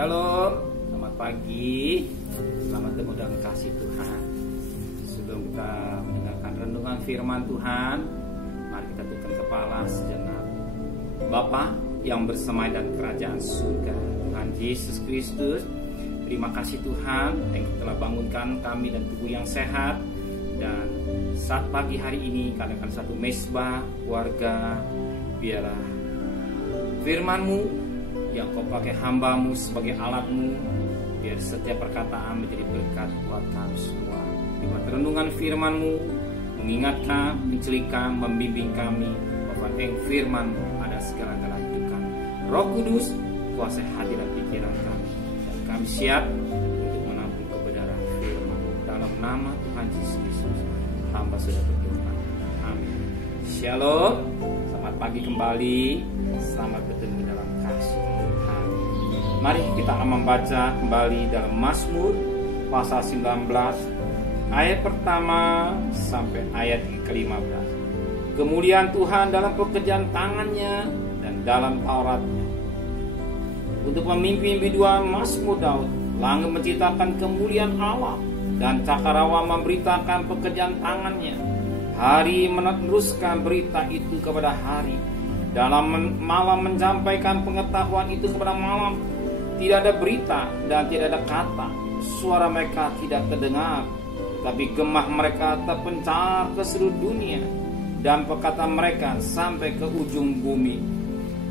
Shalom, selamat pagi, selamat bertemu dalam kasih Tuhan. Sebelum kita mendengarkan renungan firman Tuhan, mari kita tundukkan kepala sejenak. Bapa yang bersemai dan kerajaan surga, Tuhan Yesus Kristus, terima kasih Tuhan yang telah bangunkan kami dan tubuh yang sehat. Dan saat pagi hari ini kami akan satu mesbah keluarga, biarlah firman-Mu yang Kau pakai hamba-Mu sebagai alat-Mu, biar setiap perkataan menjadi berkat buat kami semua. Lewat renungan firman-Mu, mengingatkan, mencelikkan, membimbing kami bahwa yang firman-Mu ada segala-galanya hidup kami. Roh Kudus, kuasai hati dan pikiran kami, dan kami siap untuk menampung kebenaran firman. Dalam nama Tuhan Yesus Kristus, hamba sudah berdoa. Amin. Shalom, selamat pagi kembali, selamat bertemu dalam kasih Tuhan. Mari kita membaca kembali dalam Mazmur pasal 19 ayat pertama sampai ayat ke-15. Kemuliaan Tuhan dalam pekerjaan tangannya dan dalam Tauratnya. Untuk memimpin biduan Mazmur Daud, langit menceritakan kemuliaan Allah dan cakrawala memberitakan pekerjaan tangannya. Hari meneruskan berita itu kepada hari, dalam malam menyampaikan pengetahuan itu kepada malam. Tidak ada berita dan tidak ada kata, suara mereka tidak terdengar, tapi gemah mereka terpencar ke seluruh dunia, dan perkataan mereka sampai ke ujung bumi.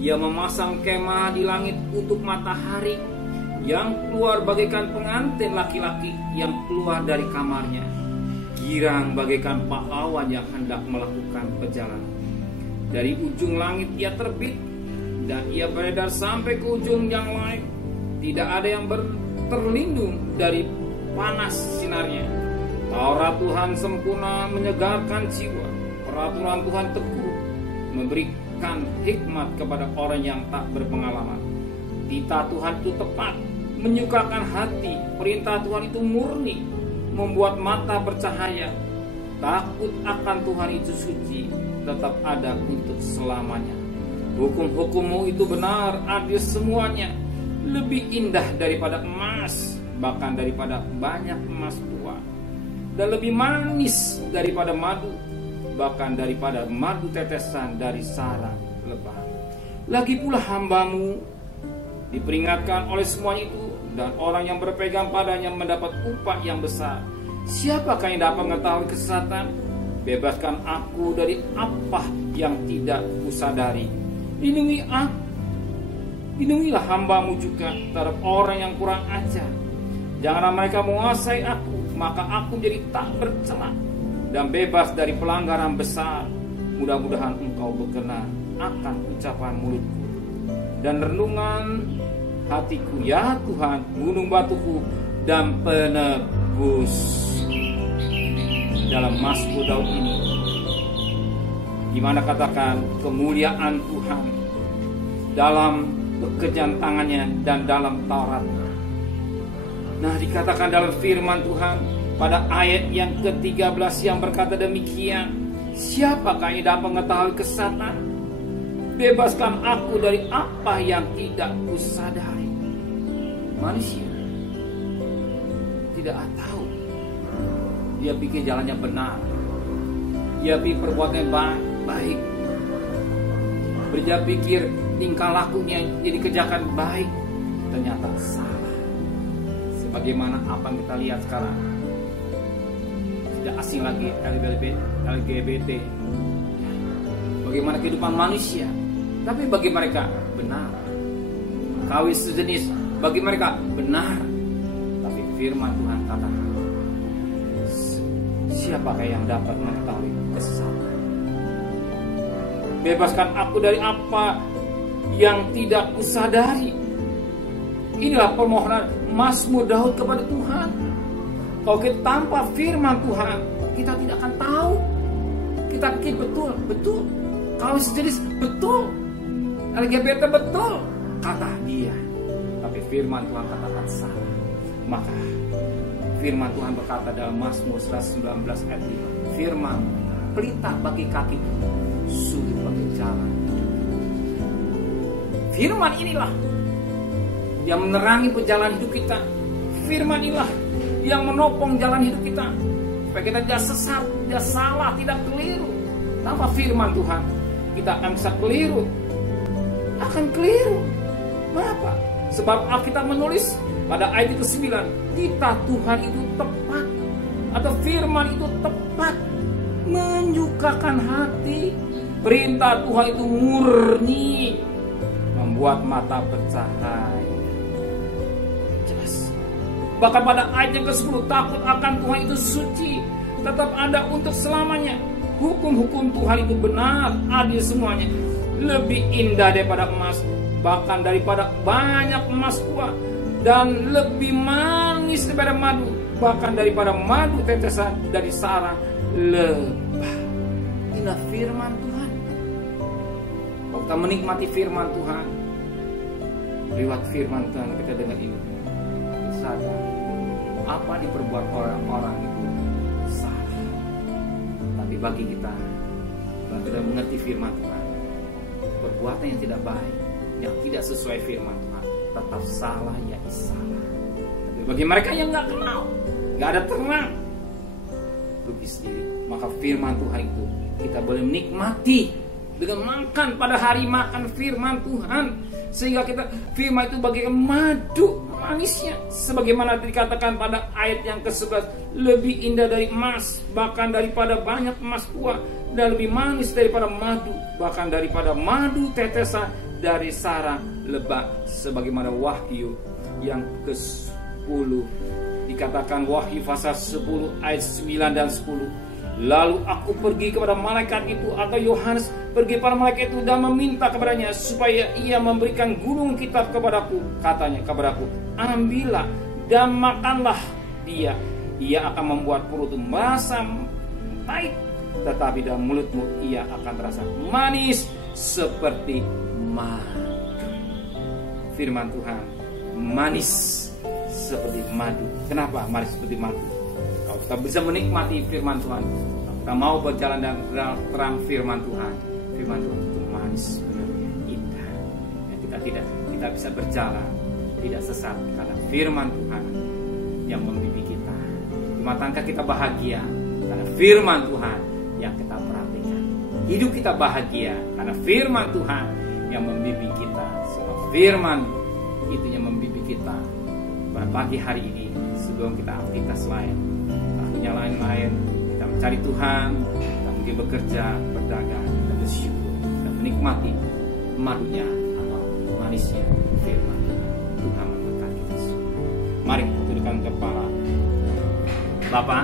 Ia memasang kemah di langit untuk matahari, yang keluar bagaikan pengantin laki-laki yang keluar dari kamarnya, girang bagaikan pahlawan yang hendak melakukan perjalanan. Dari ujung langit ia terbit, dan ia beredar sampai ke ujung yang lain. Tidak ada yang terlindung dari panas sinarnya. Taurat Tuhan sempurna menyegarkan jiwa, peraturan Tuhan teguh, memberikan hikmat kepada orang yang tak berpengalaman. Titah Tuhan itu tepat, menyukakan hati. Perintah Tuhan itu murni, membuat mata bercahaya. Takut akan Tuhan itu suci, tetap ada untuk selamanya. Hukum-hukum-Mu itu benar, adil semuanya, lebih indah daripada emas, bahkan daripada banyak emas tua, dan lebih manis daripada madu, bahkan daripada madu tetesan dari sarang lebah. Lagi pula hamba-Mu diperingatkan oleh semuanya itu, dan orang yang berpegang padanya mendapat upah yang besar. Siapakah yang dapat mengetahui kesesatan? Bebaskan aku dari apa yang tidak kusadari. Lindungilah hamba-Mu juga terhadap orang yang kurang ajar. Janganlah mereka menguasai aku, maka aku jadi tak bercela dan bebas dari pelanggaran besar. Mudah-mudahan Engkau berkenan akan ucapan mulutku dan renungan hatiku, ya Tuhan, gunung batuku dan penebus. Dalam Mazmur Daud ini, di mana katakan kemuliaan Tuhan dalam pekerjaan tangannya dan dalam Taurat. Nah, dikatakan dalam firman Tuhan pada ayat yang ke-13 yang berkata demikian, siapakah yang dapat mengetahui kesesatan? Bebaskan aku dari apa yang tidak kusadari. Manusia tidak tahu. Dia pikir jalannya benar, dia pikir perbuatannya baik, dia pikir tingkah lakunya jadi kerjakan baik, ternyata salah. Sebagaimana apa yang kita lihat sekarang, tidak asing lagi LGBT. Bagaimana kehidupan manusia, tapi bagi mereka benar. Kawin sejenis bagi mereka benar, tapi firman Tuhan katakan, siapakah yang dapat mengetahui kesesatan? Bebaskan aku dari apa yang tidak kusadari. Inilah permohonan Mazmur Daud kepada Tuhan. Kalau kita tanpa firman Tuhan, kita tidak akan tahu. Kita pikir betul. Kawin sejenis betul, LGBT betul, kata dia. Tapi firman Tuhan katakan salah. Maka firman Tuhan berkata dalam Mazmur 119 ayat 5, firman pelita bagi kakiku, sudut bagi jalan. Firman inilah yang menerangi perjalanan hidup kita. Firman inilah yang menopang jalan hidup kita, supaya kita tidak sesat, tidak salah, tidak keliru. Tanpa firman Tuhan kita akan bisa keliru, Mengapa? Sebab Alkitab menulis pada ayat ke-9, titah Tuhan itu tepat, atau firman itu tepat, menyukakan hati. Perintah Tuhan itu murni, membuat mata bercahaya. Jelas. Bahkan pada ayat yang ke-10, takut akan Tuhan itu suci, tetap ada untuk selamanya. Hukum-hukum Tuhan itu benar, adil semuanya. Lebih indah daripada emas, bahkan daripada banyak emas tua, dan lebih manis daripada madu, bahkan daripada madu tetesan dari sarang lebah. Inilah firman Tuhan. Kalau kita menikmati firman Tuhan, lewat firman Tuhan kita dengar ini, kita sadar apa diperbuat orang-orang itu salah. Tapi bagi kita mengerti firman Tuhan, perbuatan yang tidak baik, yang tidak sesuai firman Tuhan, tetap salah, ya salah. Tapi bagi mereka yang nggak kenal, nggak ada terang, rugi sendiri. Maka firman Tuhan itu kita boleh menikmati dengan makan pada hari makan firman Tuhan, sehingga kita firman itu bagaikan madu manisnya, sebagaimana dikatakan pada ayat yang ke-11, lebih indah dari emas, bahkan daripada banyak emas tua, dan lebih manis daripada madu, bahkan daripada madu tetesan dari sarang lebah. Sebagaimana Wahyu yang ke-10 dikatakan, Wahyu pasal 10 ayat 9 dan 10. Lalu aku pergi kepada malaikat itu, atau Yohanes pergi pada malaikat itu dan meminta kepadanya supaya ia memberikan gunung kitab kepadaku. Katanya kepadaku, ambillah dan makanlah dia. Ia akan membuat perutmu merasa pahit, tetapi dalam mulutmu ia akan terasa manis seperti madu. Firman Tuhan manis seperti madu. Kenapa manis seperti madu? Kalau kita bisa menikmati firman Tuhan, kita mau berjalan dalam terang firman Tuhan itu manis, benarnya indah. Dan kita bisa berjalan tidak sesat karena firman Tuhan yang membimbing kita. Rumah tangga kita bahagia karena firman Tuhan yang kita perhatikan. Hidup kita bahagia karena firman Tuhan yang membimbing kita. Sebab firman itu yang membimbing kita pada pagi hari ini, sebelum kita aktivitas lain, punya lain-lain, kita mencari Tuhan, kita mungkin bekerja, berdagang, kita bersyukur, kita menikmati madunya atau manisnya firman Tuhan memberkati kita semua. Mari kita tundukkan kepala. Bapa,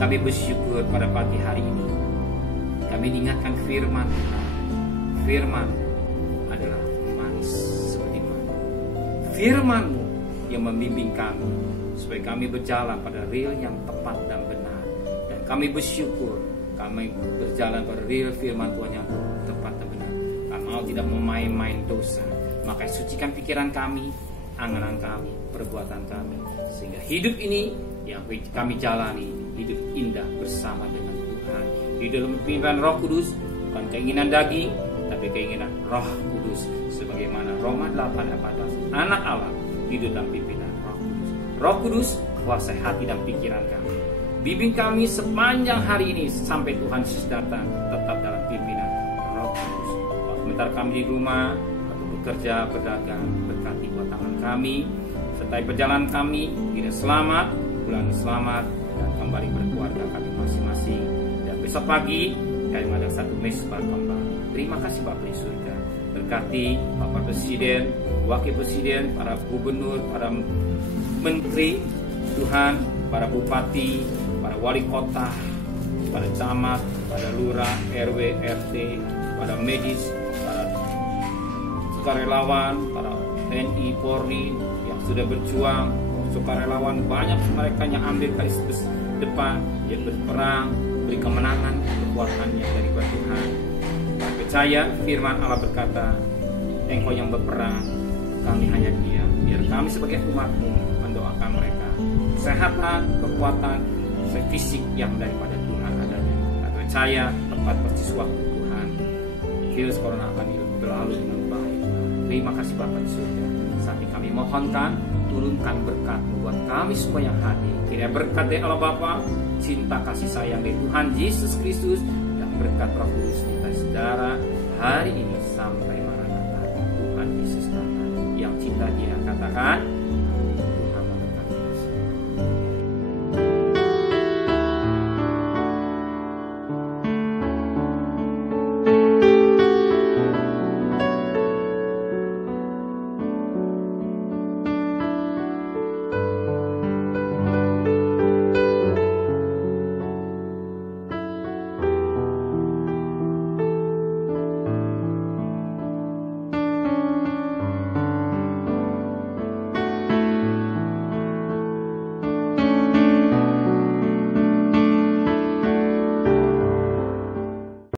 kami bersyukur pada pagi hari ini. Kami diingatkan firman Tuhan. Firman adalah manis seperti madu. Firman-Mu yang membimbing kami supaya kami berjalan pada real yang tepat dan benar. Dan kami bersyukur kami berjalan pada real firman Tuhan yang tepat dan benar. Kami mau tidak memain-main dosa. Maka sucikan pikiran kami, angan kami, perbuatan kami, sehingga hidup ini yang kami jalani hidup indah bersama dengan Tuhan. Di dalam pimpinan Roh Kudus, bukan keinginan daging, tapi keinginan Roh Kudus. Sebagaimana Roma 8:14, anak Allah hidup dalam pimpinan Roh Kudus, kuasai hati dan pikiran kami. Bimbing kami sepanjang hari ini sampai Tuhan Yesus datang, tetap dalam pimpinan Roh Kudus. Sementara kami di rumah atau bekerja, berdagang, berkati buat tangan kami, sertai perjalanan kami, kita selamat, pulang selamat, dan kembali berkeluarga kami masing-masing. Dan besok pagi kami ada satu mesbah kembali. Terima kasih Bapak di surga. Berkati Bapak Presiden, Wakil Presiden, para gubernur, para menteri, Tuhan, para bupati, para wali kota, para camat, para lurah, RW, RT, para medis, para sukarelawan, para TNI, Polri yang sudah berjuang, sukarelawan banyak mereka yang ambil garis depan, yang berperang, beri kemenangan, kekuatannya dari Tuhan. Percaya firman Allah berkata, Engkau yang berperang, kami hanya diam. Biar kami sebagai umat-Mu mendoakan mereka kesehatan, kekuatan, fisik yang daripada Tuhan adanya. Dan percaya tepat persis waktu Tuhan, virus corona akan berlalu dengan baik. Terima kasih Bapak di surga. Saat ini kami mohonkan, turunkan berkat buat kami semua yang hadir. Kiranya berkat dari Allah Bapa, cinta kasih sayang dari Tuhan Yesus Kristus, dan berkat Roh Kudus kita saudara hari ini sampai Maranatha. Tuhan Yesus datang. Yang cinta dia katakan